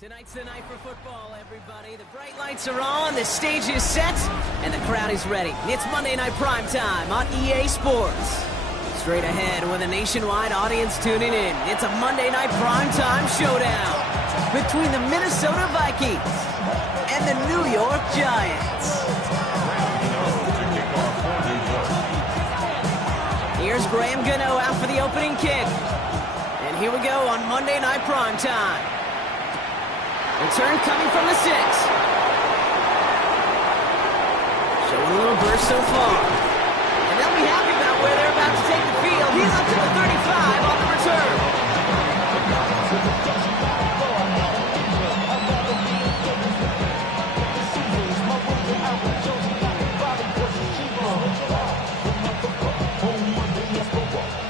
Tonight's the night for football, everybody. The bright lights are on, the stage is set, and the crowd is ready. It's Monday Night Primetime on EA Sports. Straight ahead with a nationwide audience tuning in. It's a Monday Night Primetime showdown between the Minnesota Vikings and the New York Giants. Here's Graham Gano out for the opening kick. And here we go on Monday Night Primetime. Return coming from the 6. Showing a little burst so far. And they'll be happy about where they're about to take the field. He's up to the 35 on the return.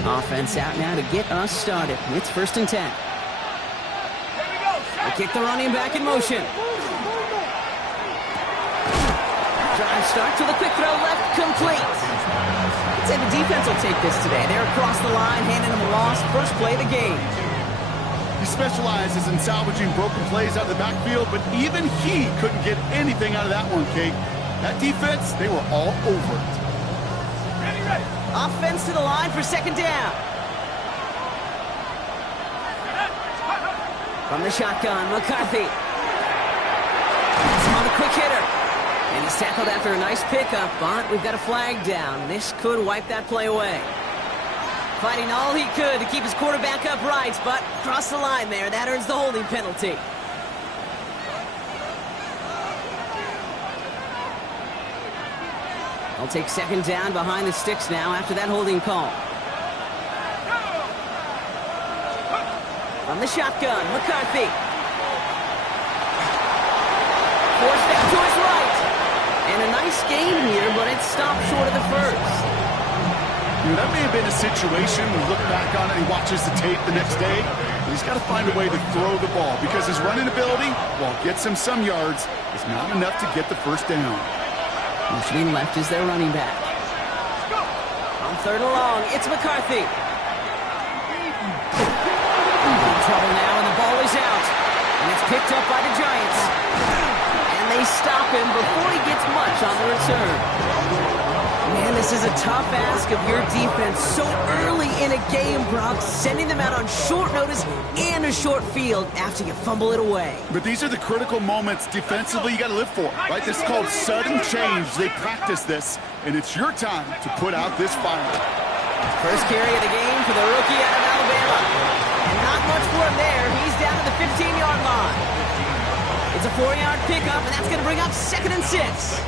Offense out now to get us started. It's 1st and 10. They kick the running back in motion. Drive starts with a quick throw left, complete. I'd say the defense will take this today. They're across the line, handing them a loss. First play of the game. He specializes in salvaging broken plays out of the backfield, but even he couldn't get anything out of that one, Kate. That defense, they were all over it. Ready. Offense to the line for 2nd down. From the shotgun, McCarthy. On the quick hitter. And he's tackled after a nice pickup, but we've got a flag down. This could wipe that play away. Fighting all he could to keep his quarterback upright, but across the line there, that earns the holding penalty. I'll take 2nd down behind the sticks now after that holding call. From the shotgun, McCarthy. Forced down to his right. And a nice gain here, but it stopped short of the first. You know, that may have been a situation when you look back on it and he watches the tape the next day. But he's got to find a way to throw the ball because his running ability, while it gets him some yards, is not enough to get the 1st down. Motioning left is their running back. On 3rd and long, it's McCarthy. Trouble now, and the ball is out. And it's picked up by the Giants. And they stop him before he gets much on the return. Man, this is a tough ask of your defense so early in a game, Brock, sending them out on short notice and a short field after you fumble it away. But these are the critical moments defensively you got to live for, right? This is called sudden change. They practice this, and it's your time to put out this fire. First carry of the game for the rookie out of Alabama. And not much for him there. He's down to the 15-yard line. It's a 4-yard pickup, and that's going to bring up 2nd and 6.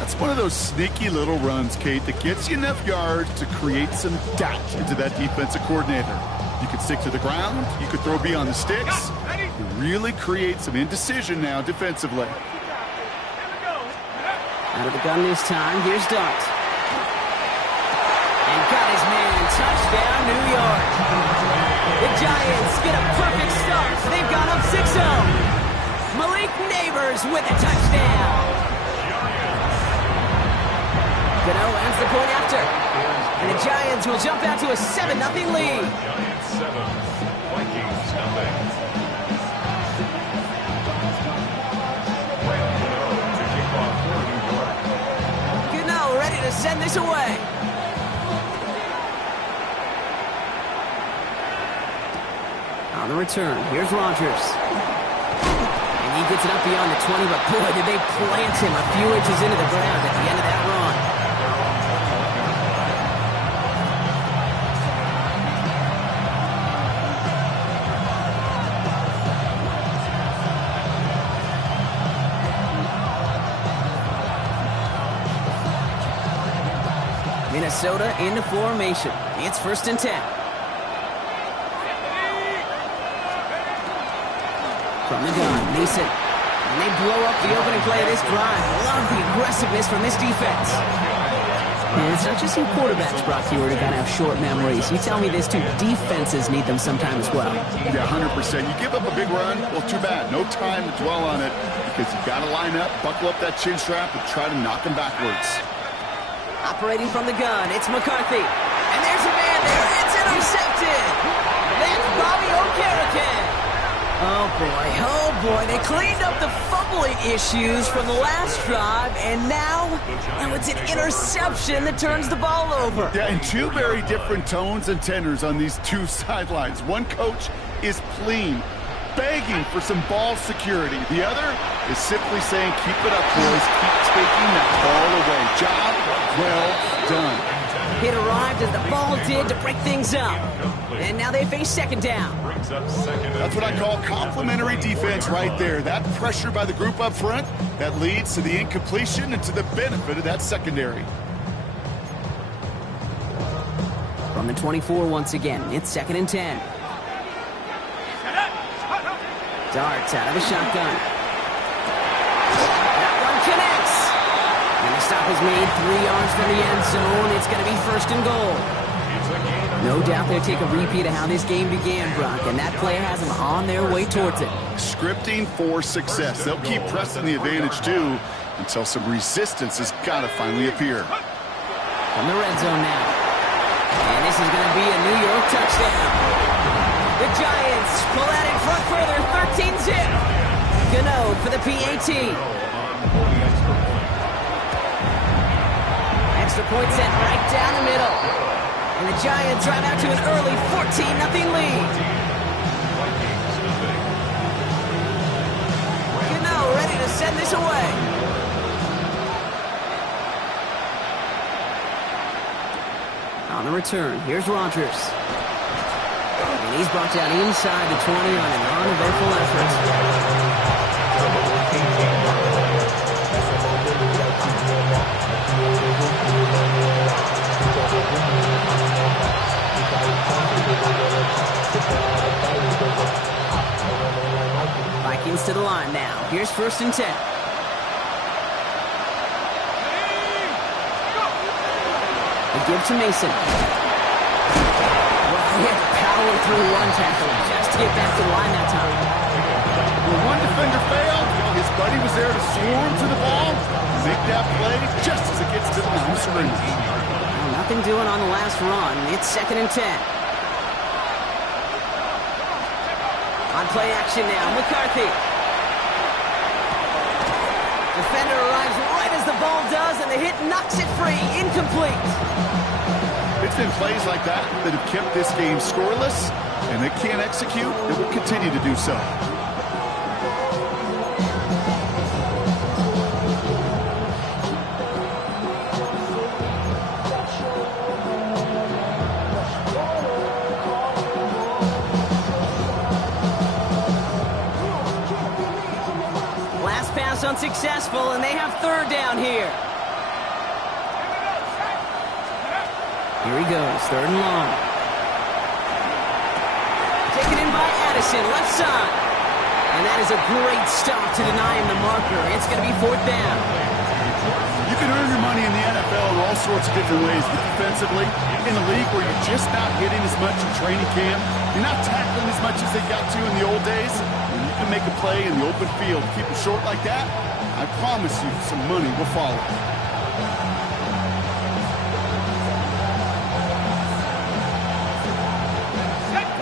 That's one of those sneaky little runs, Kate, that gets you enough yards to create some doubt into that defensive coordinator. You could stick to the ground. You could throw beyond the sticks. You really create some indecision now defensively. Out of the gun this time. Here's Dart. And got his man. Touchdown, New York. The Giants get a perfect start. They've gone up 6-0. Malik Neighbors with a touchdown. Gano ends the point after. And the Giants will jump out to a 7-0 lead. Giants 7, Vikings nothing. To kick off for New York. Gano ready to send this away. On the return, here's Rodgers. And he gets it up beyond the 20, but boy, did they plant him a few inches into the ground at the end of that run. Minnesota into formation. It's 1st and 10. From the gun, Mason. And they blow up the opening play of this drive. Love the aggressiveness from this defense. And it's not just your quarterbacks, Brock, you are going to have short memories. You tell me this too. Defenses need them sometime as well. Yeah, 100%. You give up a big run, well, too bad. No time to dwell on it because you got to line up, buckle up that chin strap, and try to knock them backwards. Operating from the gun, it's McCarthy. And there's a man there. It's intercepted. That's Bobby Okereke. A Oh boy, they cleaned up the fumbling issues from the last drive, and now it's an interception that turns the ball over. Yeah, and two very different tones and tenors on these two sidelines. One coach is pleading, begging for some ball security. The other is simply saying, keep it up, boys, keep taking that ball away. Job well done. It arrived as the ball did to break things up. And now they face second down. That's what I call complimentary defense right there. That pressure by the group up front, that leads to the incompletion and to the benefit of that secondary. From the 24 once again, it's 2nd and 10. Darts out of the shotgun. That one connects. And the stop is made 3 yards from the end zone. It's going to be 1st and goal. No doubt they'll take a repeat of how this game began, Brock, and that play has them on their way towards it. Scripting for success. They'll keep pressing the advantage, too, until some resistance has got to finally appear. From the red zone now. And this is going to be a New York touchdown. The Giants pull out in front further, 13-zip. Gano for the PAT. Extra point sent right down the middle. And the Giants drive out to an early 14-0 lead. Gano ready to send this away. On the return, here's Rodgers. And he's brought down inside the 20 on an uneventful effort. Vikings to the line now. Here's 1st and 10. They give to Mason. Well, he had to power through one tackle just to get back to the line that time. When one defender failed, his buddy was there to swarm to the ball, make that play just as it gets to the line of scrimmage. Well, nothing doing on the last run. It's 2nd and 10. On play action now, McCarthy. Defender arrives right as the ball does, and the hit knocks it free. Incomplete. It's been plays like that that have kept this game scoreless, and they can't execute. It will continue to do so. Unsuccessful, and they have 3rd down here. Here he goes, 3rd and long. Taken in by Addison, left side. And that is a great stop to deny him the marker. It's going to be 4th down. You can earn your money in the NFL in all sorts of different ways, but defensively, in a league where you're just not hitting as much in training camp, you're not tackling as much as they got to in the old days, and you can make a play in the open field. Keep it short like that, I promise you some money will follow.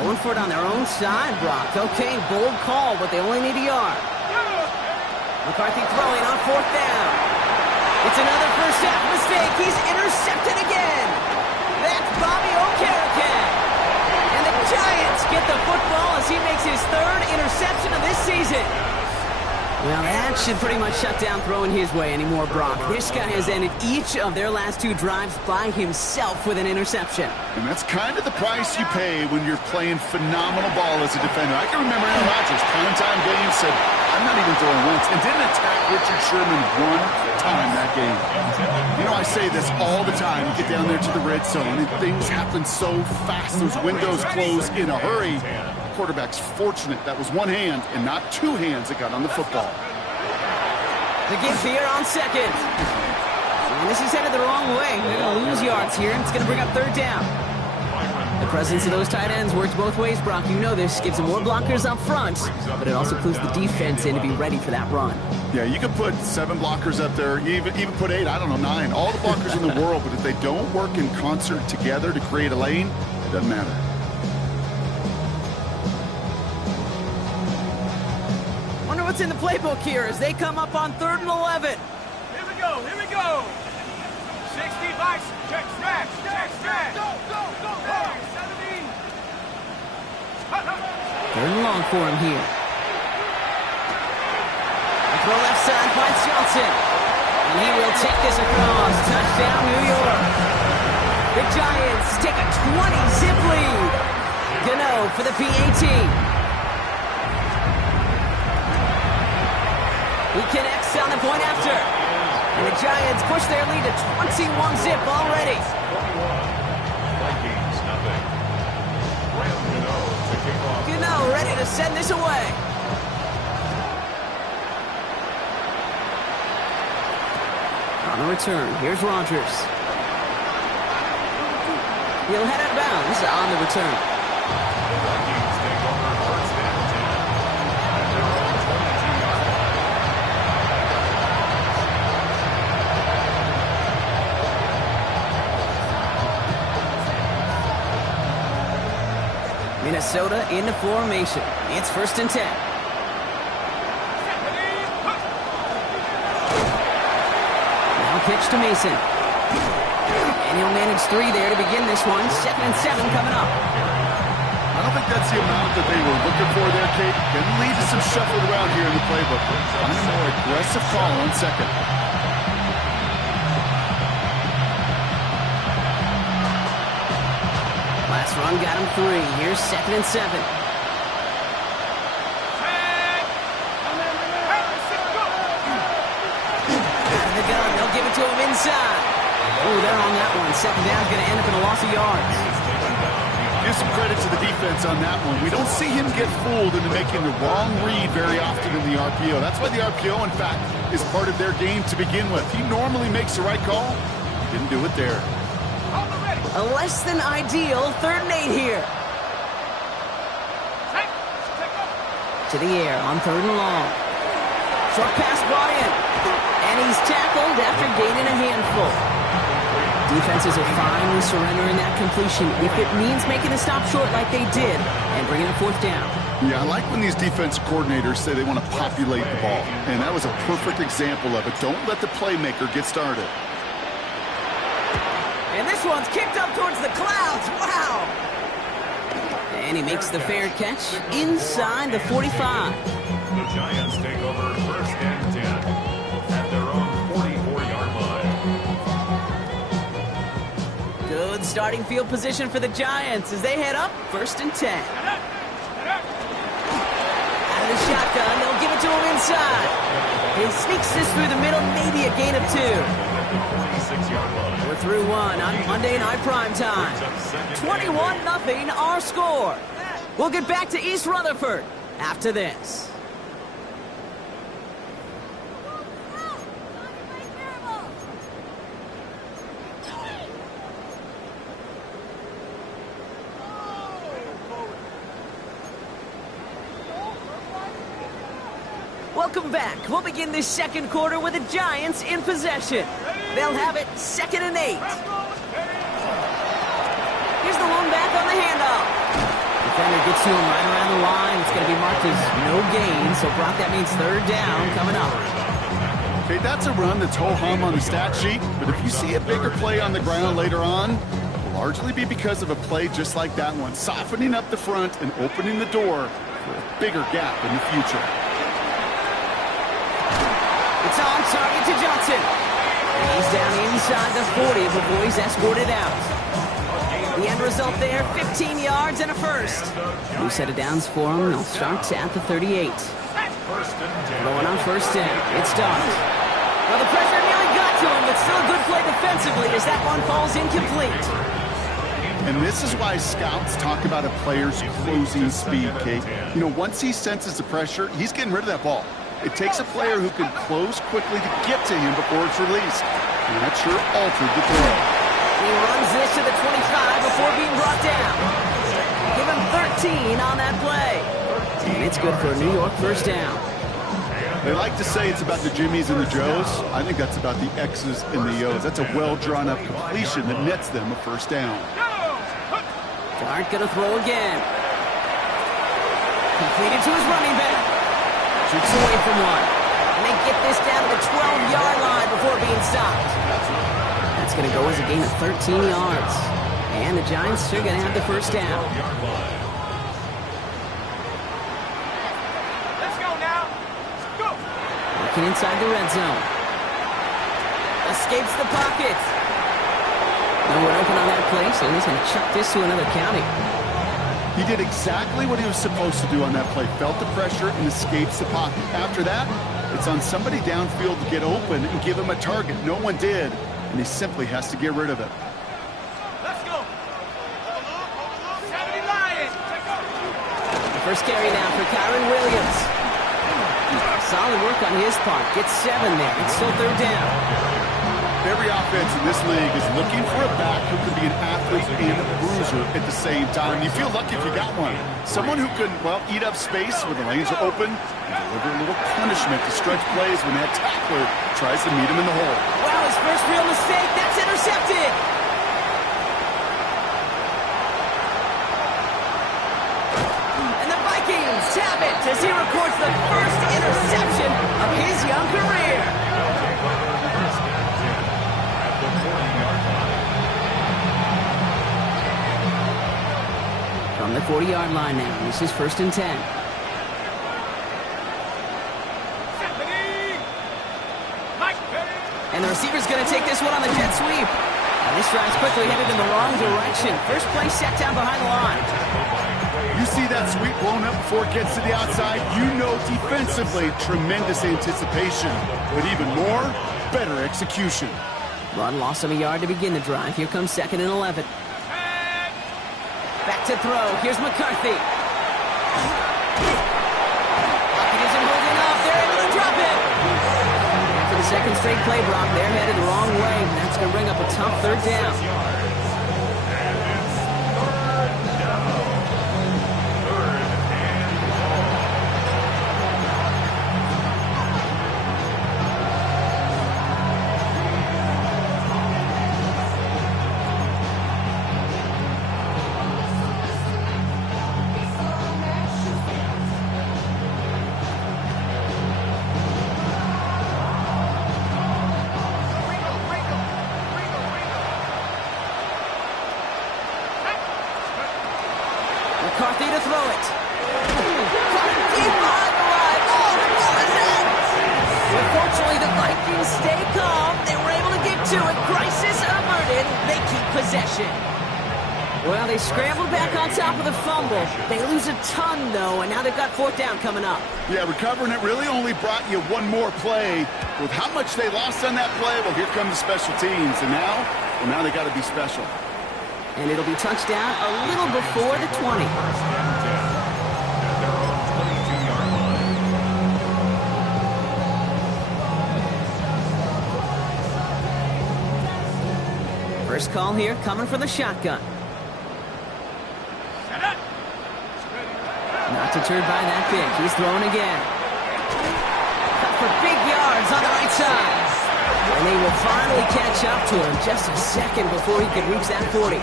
Going for it on their own side, Brock. Okay, bold call, but they only need a yard. McCarthy throwing on 4th down. It's another first half mistake. He's intercepted again. That's Bobby Okereke. And the Giants get the football as he makes his 3rd interception of this season. Well, that should pretty much shut down throwing his way anymore, Brock. This guy has ended each of their last 2 drives by himself with an interception. And that's kind of the price you pay when you're playing phenomenal ball as a defender. I can remember Aaron Rodgers, time games, said, I'm not even throwing once, and didn't attack Richard Sherman one time that game. You know, I say this all the time. You get down there to the red zone, and things happen so fast. Those windows close in a hurry. Quarterback's fortunate that was one hand and not 2 hands that got on the football. The give here on 2nd. And this is headed the wrong way. They're going to lose yards here, and it's going to bring up 3rd down. The presence of those tight ends works both ways, Brock. You know this. Gives them more blockers up front, but it also clues the defense in to be ready for that run. Yeah, you can put 7 blockers up there, even put 8, I don't know, 9. All the blockers in the world, but if they don't work in concert together to create a lane, it doesn't matter. What's in the playbook here as they come up on 3rd and 11? Here we go, here we go. 60 Vikings, check, stretch, check, stretch. Go, go, go, go. 17. 3rd and long for him here. Throw left side finds Johnson. And he will take this across. Touchdown, New York. The Giants take a 20-zip lead. Gano for the PAT. He connects on the point after. And the Giants push their lead to 21-zip already. 21. Vikings, nothing. Gano to kick off. Gano ready to send this away. On the return, here's Rodgers. He'll head out of bounds on the return. The Vikings take over 1st and 10. At their own 22-yard line. Minnesota into formation. It's 1st and 10. Pitch to Mason. And he'll manage 3 there to begin this one. 2nd and 7 coming up. I don't think that's the amount that they were looking for there, Kate. Can lead to some shuffling around here in the playbook. Find a more aggressive call on 2nd. Last run got him 3. Here's 2nd and 7. Give it to him inside. Oh, they're on that one. 2nd down's going to end up in a loss of yards. Give some credit to the defense on that one. We don't see him get fooled into making the wrong read very often in the RPO. That's why the RPO, in fact, is part of their game to begin with. He normally makes the right call. He didn't do it there. A less than ideal 3rd and 8 here. To the air on 3rd and long. Short pass brought in. And he's tackled after gaining a handful. Defenses are finally surrendering that completion if it means making a stop short like they did and bringing a 4th down. Yeah, I like when these defense coordinators say they want to populate the ball. And that was a perfect example of it. Don't let the playmaker get started. And this one's kicked up towards the clouds. Wow! And he makes the fair catch inside the 45. The Giants take over 1st and 10 at their own 44-yard line. Good starting field position for the Giants as they head up 1st and 10. Out of the shotgun, they'll give it to him inside. He sneaks this through the middle, maybe a gain of 2. 26-yard line. We're through 1 on Monday Night Primetime. 21-0 our score. We'll get back to East Rutherford after this. Welcome back. We'll begin this 2nd quarter with the Giants in possession. They'll have it 2nd and 8. Here's the one back on the handoff. Defender gets to him right around the line. It's going to be marked as no gain, so Brock, that means 3rd down coming up. Okay, that's a run that's ho-hum on the stat sheet, but if you see a bigger play on the ground later on, it'll largely be because of a play just like that one, softening up the front and opening the door for a bigger gap in the future. It's on target to Johnson. And he's down inside the 40 before he's escorted out. The end result there, 15 yards and a 1st. New set of downs for him. They'll start at the 38. Going on 1st down. It's Dodd. Well, the pressure nearly got to him, but still a good play defensively as that one falls incomplete. And this is why scouts talk about a player's closing speed, Kate. You know, once he senses the pressure, he's getting rid of that ball. It takes a player who can close quickly to get to him before it's released. And that sure altered the throw. He runs this to the 25 before being brought down. Give him 13 on that play. And it's good for a New York 1st down. They like to say it's about the Jimmies and the Joes. I think that's about the X's and the O's. That's a well-drawn-up completion that nets them a 1st down. Dart gonna throw again. Completed to his running back. Keeps away from one. And they get this down to the 12-yard line before being stopped. That's going to go as a gain of 13 yards. And the Giants are going to have the first down. Let's go now. Go. Looking inside the red zone. Escapes the pocket. Nowhere open on that play, so he's going to chuck this to another county. He did exactly what he was supposed to do on that play. Felt the pressure and escapes the pocket. After that, it's on somebody downfield to get open and give him a target. No one did, and he simply has to get rid of it. Let's go. 70 Lions. The first carry now for Kyron Williams. Solid work on his part. Gets 7 there. It's still third down. Every offense in this league is looking for a back who can be an athlete and a bruiser at the same time. You feel lucky if you got one. Someone who can, well, eat up space when the lanes are open and deliver a little punishment to stretch plays when that tackler tries to meet him in the hole. Wow, his first real mistake. That's intercepted. And the Vikings have it as he records the first interception of his young career. From the 40-yard line now, this is 1st and 10. And the receiver's going to take this one on the jet sweep. And this drive's quickly headed in the wrong direction. First play set down behind the line. You see that sweep blown up before it gets to the outside, you know defensively, tremendous anticipation. But even more, better execution. Run loss of a yard to begin the drive. Here comes 2nd and 11. Back to throw. Here's McCarthy. Pocket isn't holding up. They're able to drop it. After the second straight play, Brock, they're headed the wrong way. And that's going to bring up a tough third down. McCarthy to throw it. Caught deep behind the line. Oh, the ball is in. Unfortunately, the Vikings stay calm. They were able to get to it. Crisis averted. They keep possession. Well, they scrambled back on top of the fumble. They lose a ton, though, and now they've got 4th down coming up. Yeah, recovering it really only brought you one more play. With how much they lost on that play, well, here come the special teams. And now they got to be special. And it'll be touchdown a little before the 20. First call here coming from the shotgun. Not deterred by that pick. He's throwing again. Cut for big yards on the right side. And they will finally catch up to him just a second before he could reach that 40.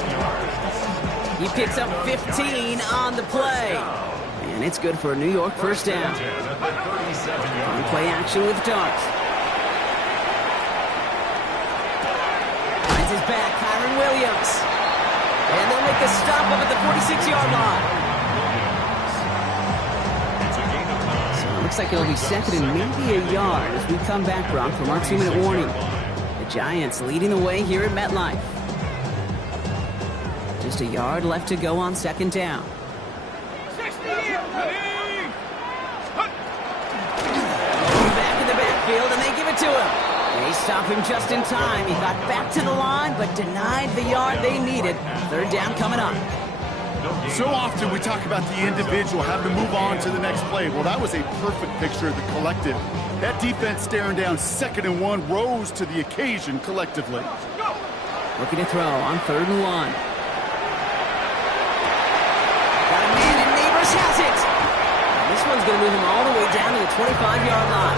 He picks up 15 on the play. And it's good for a New York first down. On play action with Darts. Finds his back, Kyron Williams. And they'll make a stop up at the 46-yard line. Looks like it'll be 2nd and maybe a yard as we come back, Brock, from our 2-minute warning. The Giants leading the way here at MetLife. Just a yard left to go on 2nd down. 60. Back in the backfield, and they give it to him. They stop him just in time. He got back to the line, but denied the yard they needed. 3rd down coming up. So often we talk about the individual having to move on to the next play. Well, that was a perfect picture of the collective. That defense staring down 2nd and 1 rose to the occasion collectively. Looking to throw on 3rd and 1. Got a man, and Neighbors has it. And this one's going to move him all the way down to the 25-yard line.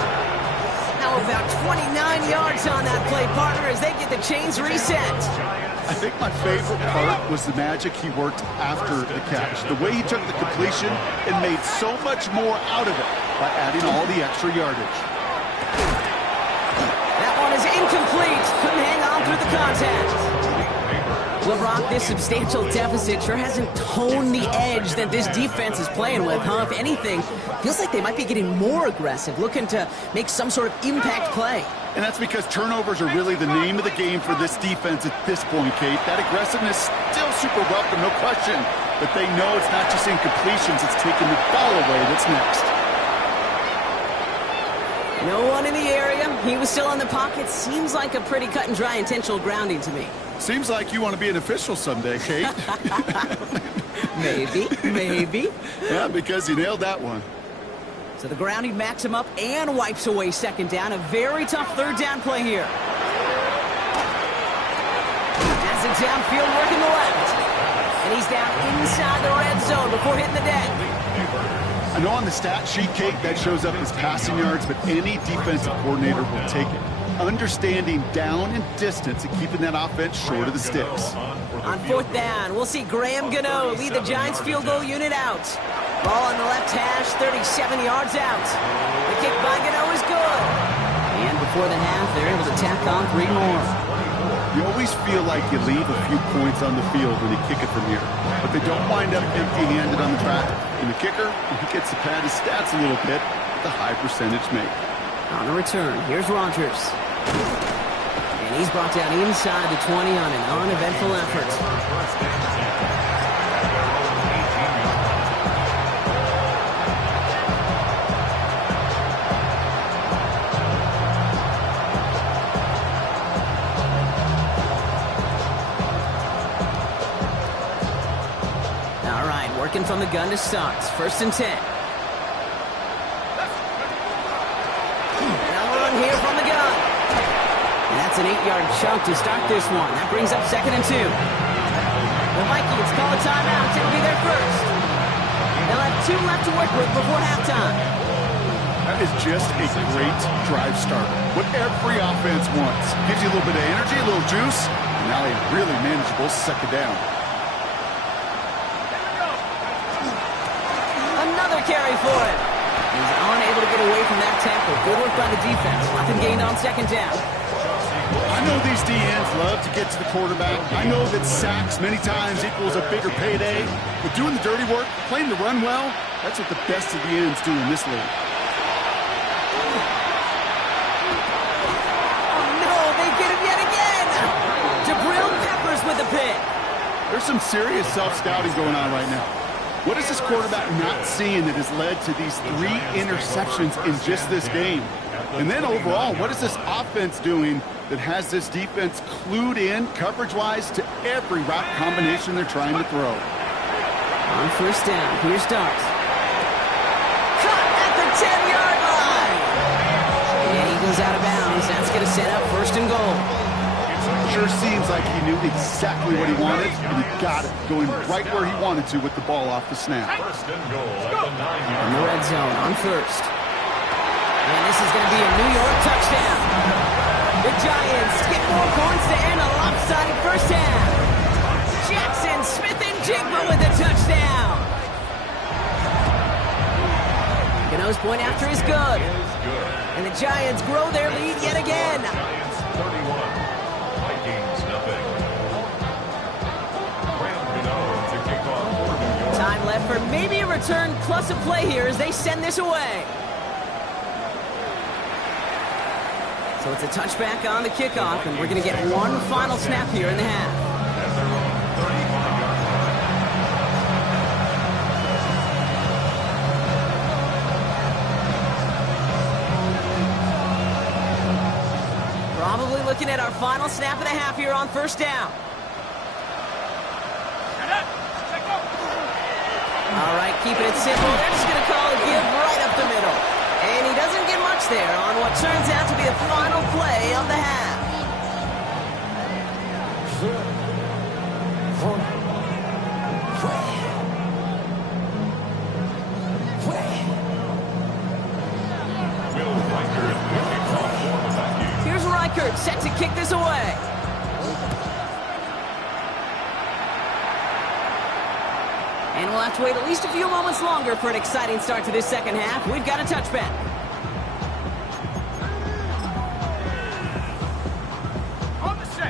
Now about 29 yards on that play, partner, as they get the chains reset. I think my favorite part was the magic he worked after the catch. The way he took the completion and made so much more out of it by adding all the extra yardage. That one is incomplete. Couldn't hang on through the contact. LeBron, this substantial deficit sure hasn't toned the edge that this defense is playing with, huh? If anything, feels like they might be getting more aggressive, looking to make some sort of impact play. And that's because turnovers are really the name of the game for this defense at this point, Kate. That aggressiveness still super welcome, no question. But they know it's not just incompletions, it's taking the ball away that's next. No one in the area. He was still in the pocket. Seems like a pretty cut and dry intentional grounding to me. Seems like you want to be an official someday, Kate. Maybe. Yeah, because you nailed that one. So the grounding backs him up and wipes away second down. A very tough third down play here. That's it downfield, working the left. And he's down inside the red zone before hitting the deck. I know on the stat sheet, Kate, that shows up as passing yards, but any defensive coordinator will take it. Understanding down and distance and keeping that offense short of the sticks. On fourth down, we'll see Graham Gano lead the Giants field goal unit out. Ball on the left hash, 37 yards out. The kick by Gano is good. And before the half, they're able to tack on 3 more. You always feel like you leave a few points on the field when you kick it from here, but they don't wind up empty-handed on the track. And the kicker, he gets to pad his stats a little bit with a high percentage make. On the return, here's Rodgers. And he's brought down inside the 20 on an uneventful effort. All right, working from the gun to start. 1st and 10. Here from the gun. And that's an 8-yard chunk to start this one. That brings up 2nd and 2. The Vikings call a timeout. It'll be their first. They'll have 2 left to work with before halftime. That is just a great drive starter. What every offense wants. Gives you a little bit of energy, a little juice, and now a really manageable 2nd down. Another carry for him. He's unable to get away from that tackle. Good work by the defense. Nothing gained on 2nd down. I know these DNs love to get to the quarterback. I know that sacks many times equals a bigger payday. But doing the dirty work, playing the run well, that's what the best of the ends do in this league. Oh, no, they get him yet again. Jabril Peppers with the pick. There's some serious self-scouting going on right now. What is this quarterback not seeing that has led to these 3 interceptions in just this game? And then overall, what is this offense doing that has this defense clued in, coverage-wise, to every route combination they're trying to throw? On 1st down, here's Darth. Cut at the 10-yard line. And he goes out of bounds. That's going to set up 1st and goal. Sure seems like he knew exactly what he wanted, and he got it, going right where he wanted to with the ball off the snap. 1st and goal at the 9-yard. In the red zone on 1st. And this is going to be a New York touchdown. The Giants get 4 points to end a lopsided 1st half. Jackson Smith-Njigba with a touchdown. Gano's point after is good. And the Giants grow their lead yet again. Giants 31. Vikings nothing. Graham Gano to kick off for New York. Time left for maybe a return plus a play here as they send this away. So it's a touchback on the kickoff, and we're going to get one final snap here in the half. At their own 35-yard line. Probably looking at our final snap of the half here on 1st down. All right, keeping it simple. They're just going to call a give right up the middle. And he doesn't get much there on what turns out to be the final play of the half. Will Riker to kick off for Beard set to kick this away. And we'll have to wait at least a few moments longer for an exciting start to this second half. We've got a touchback.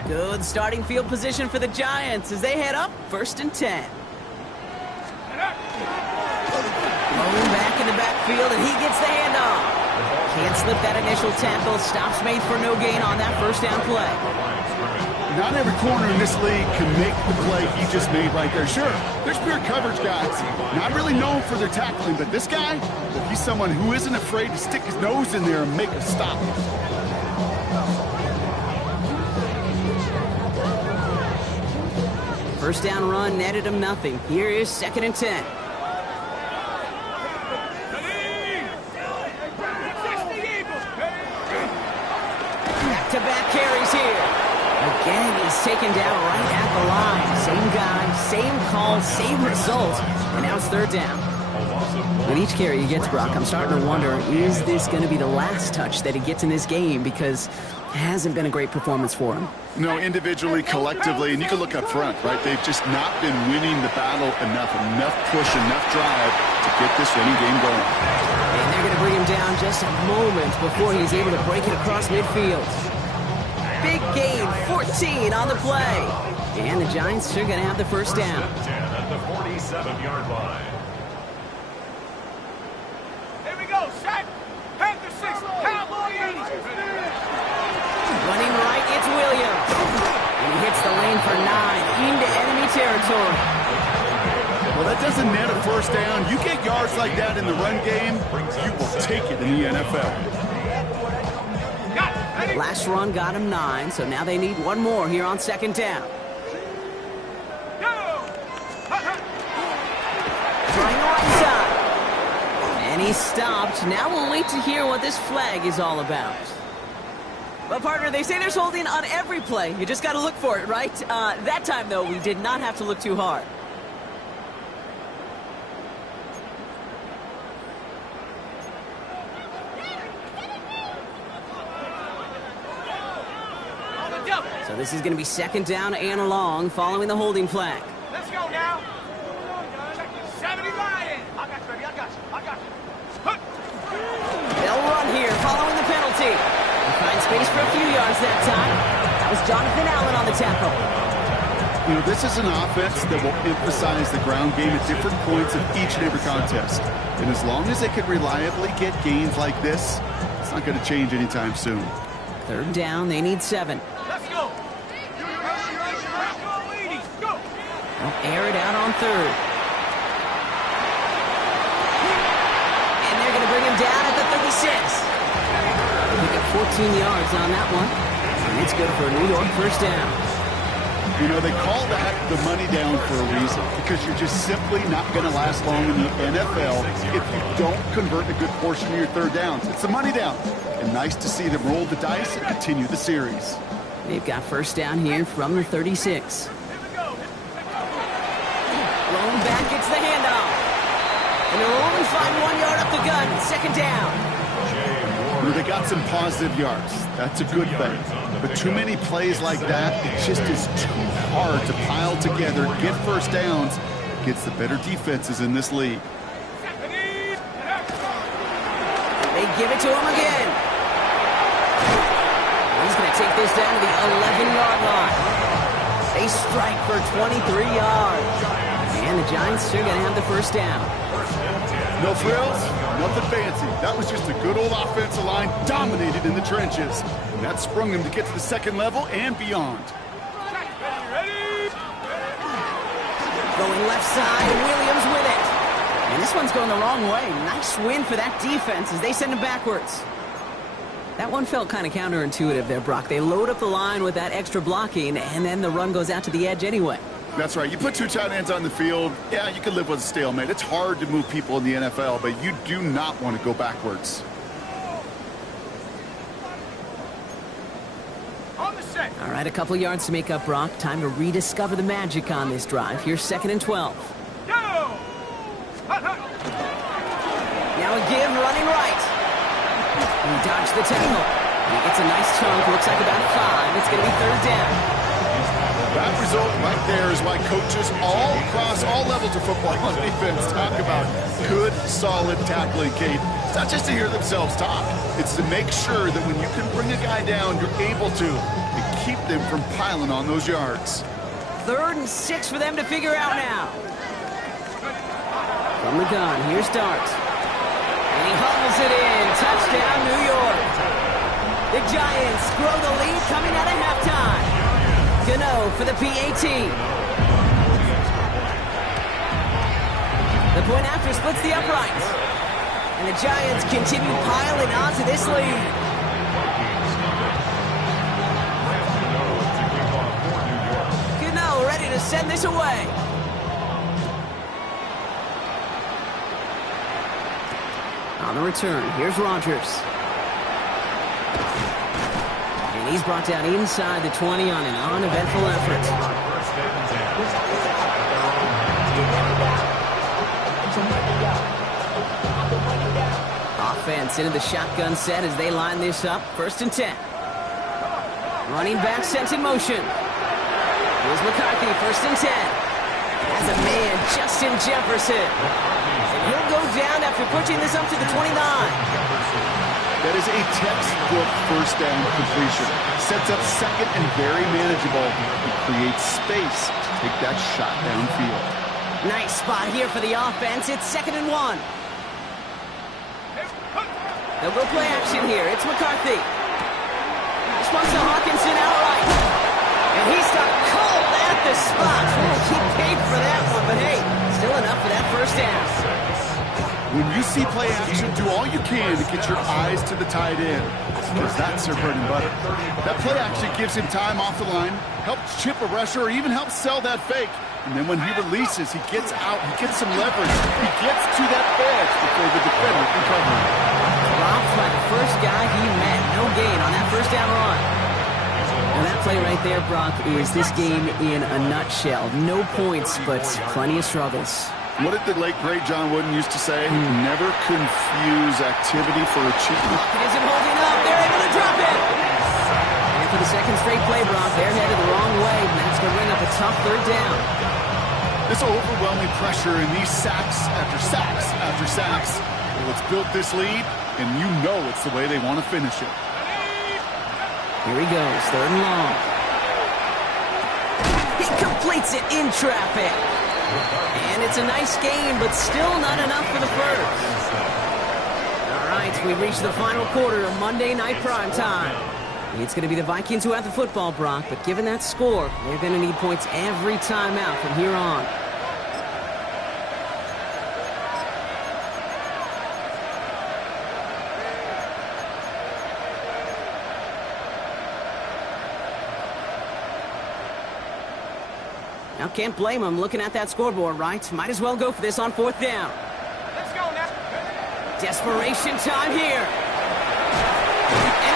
Good starting field position for the Giants as they head up 1st and 10. Thrown back in the backfield, and he gets the handoff. Can't slip that initial tackle. Stops made for no gain on that first down play. Not every corner in this league can make the play he just made right there. Sure, there's pure coverage guys, not really known for their tackling, but this guy, well, he's someone who isn't afraid to stick his nose in there and make a stop. First down run netted him nothing. Here is 2nd and 10. Back-to-back carries here. Again, he's taken down right at the line. Same guy, same call, same result. And now it's 3rd down. With each carry he gets, Brock, I'm starting to wonder, is this going to be the last touch that he gets in this game? Because it hasn't been a great performance for him. No, individually, collectively, and you can look up front, right? They've just not been winning the battle enough push, enough drive to get this running game going. And they're going to bring him down just a moment before he's able to break it across midfield. Big gain, 14 on the play. And the Giants are going to have the first down. 10 at the 47-yard line. Here we go, set. Panther 6, Cowboy 80. Running right, it's Williams. And he hits the lane for 9 into enemy territory. Well, that doesn't net a first down. You get yards like that in the run game, you will take it in the NFL. Last run got him 9, so now they need one more here on 2nd down. Trying the right side. And he's stopped. Now we'll wait to hear what this flag is all about. But, partner, they say there's holding on every play. You just got to look for it, right? That time, though, we did not have to look too hard. So this is going to be 2nd down and long following the holding flag. Let's go now. 70 Lion. I got you, baby. I got you. They'll run here following the penalty. They find space for a few yards that time. That was Jonathan Allen on the tackle. You know, this is an offense that will emphasize the ground game at different points of each and every contest. And as long as they can reliably get gains like this, it's not going to change anytime soon. 3rd down, they need 7. Let's go. They'll air it out on 3rd. And they're going to bring him down at the 36. They got 14 yards on that one. And it's good for a New York first down. You know, they call that the money down for a reason, because you're just simply not going to last long in the NFL if you don't convert a good portion of your 3rd downs. It's the money down. And nice to see them roll the dice and continue the series. They've got first down here from the 36. Blown back, gets the handoff. And they'll only find 1 yard up the gut. 2nd down. You know, they got some positive yards. That's a good thing. But too many plays like that, it just is too hard to pile together, get first downs against the better defenses in this league. They give it to him again. He's going to take this down to the 11-yard line. They strike for 23 yards. And the Giants are going to have the first down. No frills, nothing fancy. That was just a good old offensive line dominated in the trenches. And that sprung them to get to the 2nd level and beyond. Going left side, Williams with it. And this one's going the wrong way. Nice win for that defense as they send him backwards. That one felt kind of counterintuitive there, Brock. They load up the line with that extra blocking, and then the run goes out to the edge anyway. That's right. You put 2 tight ends on the field, yeah, you can live with a stalemate. It's hard to move people in the NFL, but you do not want to go backwards. All right, a couple yards to make up, Brock. Time to rediscover the magic on this drive. Here's 2nd and 12. Go! Now a give, running right. He dodged the tackle. He gets a nice chunk. Looks like about 5. It's going to be 3rd down. That result right there is why coaches all across all levels of football on defense talk about good, solid tackling, Kate. It's not just to hear themselves talk. It's to make sure that when you can bring a guy down, you're able to and keep them from piling on those yards. 3rd and 6 for them to figure out now. From the gun, here's Dart. And he hauls it in. Touchdown, New York. The Giants grow the lead coming out of halftime. Gano for the PAT. The point after splits the uprights. And the Giants continue piling on to this lead. Gano ready to send this away. On the return, here's Rodgers. And he's brought down inside the 20 on an uneventful effort. Offense into the shotgun set as they line this up. 1st and 10. Running back sent in motion. Here's McCarthy, 1st and 10. Has a man, Justin Jefferson. And he'll go down after pushing this up to the 29. That is a textbook 1st down completion. Sets up 2nd and very manageable. It creates space to take that shot downfield. Nice spot here for the offense. It's 2nd and 1. They'll go play action here. It's McCarthy. This one's to Hawkinson outright. And he's got cold at the spot. We'll keep paid for that one, but hey, still enough for that 1st down. When you see play action, do all you can to get your eyes to the tight end, because that's their bread and butter. That play action gives him time off the line, helps chip a rusher, or even helps sell that fake. And then when he releases, he gets out, he gets some leverage, he gets to that edge before the defender can cover him. Dropped by the first guy he met. No gain on that 1st down run. And that play right there, Brock, is this game in a nutshell. No points, but plenty of struggles. What did the late, great John Wooden used to say? Never confuse activity for achievement. It isn't holding up. They're able to drop it. And for the 2nd straight play, Brock, they're headed the wrong way. And that's going to bring up a tough 3rd down. This overwhelming pressure and these sacks after sacks after sacks. Well, it's built this lead, and you know it's the way they want to finish it. Here he goes, 3rd and long. He completes it in traffic. And it's a nice game, but still not enough for the 1st. All right, we've reached the final quarter of Monday Night Primetime. It's going to be the Vikings who have the football, Brock, but given that score, they're going to need points every time out from here on. Now, can't blame him looking at that scoreboard, right? Might as well go for this on 4th down. Let's go now. Desperation time here. And